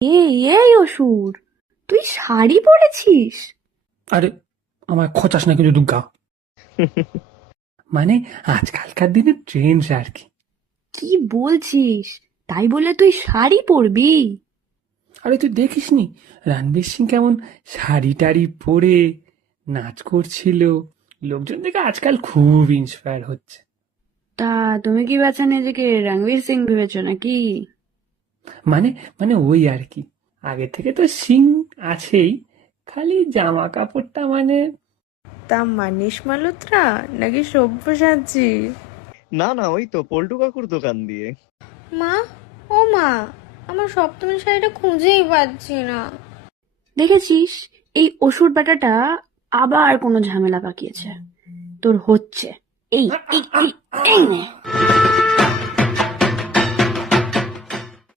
এই অসুর, তুই শাড়ি পরেছিস? আরে আমায় খোঁচাস না কিন্তু দুর্গা। মানে আজকালকার দিনে ট্রেন্ডস আর কি। কি বলছিস? তাই বলে তুই শাড়ি পরবি? আরে তুই দেখিসনি রণবীর সিং কেমন শাড়ি টাড়ি পরে নাচ করছিল? লোকজন দেখে আজকাল খুব ইন্সপায়ার হচ্ছে। তা তুমি কি বাছা নিজেকে রণবীর সিং ভেবেছো নাকি? মানে মানে ওই আর কি, আগে থেকে তো সিং আছেই, খালি জামা কাপড়টা মানে। তা মানিস মালুত্রা নাকি সব্যসাচী? না না, ওই তো পল্টু কাকুর দোকান দিয়ে। মা, ও মা, আমার সপ্তমীর শাড়িটা খুঁজেই পাচ্ছি না। দেখেছিস, এই অসুর বেটাটা আবার কোনো ঝামেলা পাকিয়েছে। তোর হচ্ছে এই এই এই এই নে।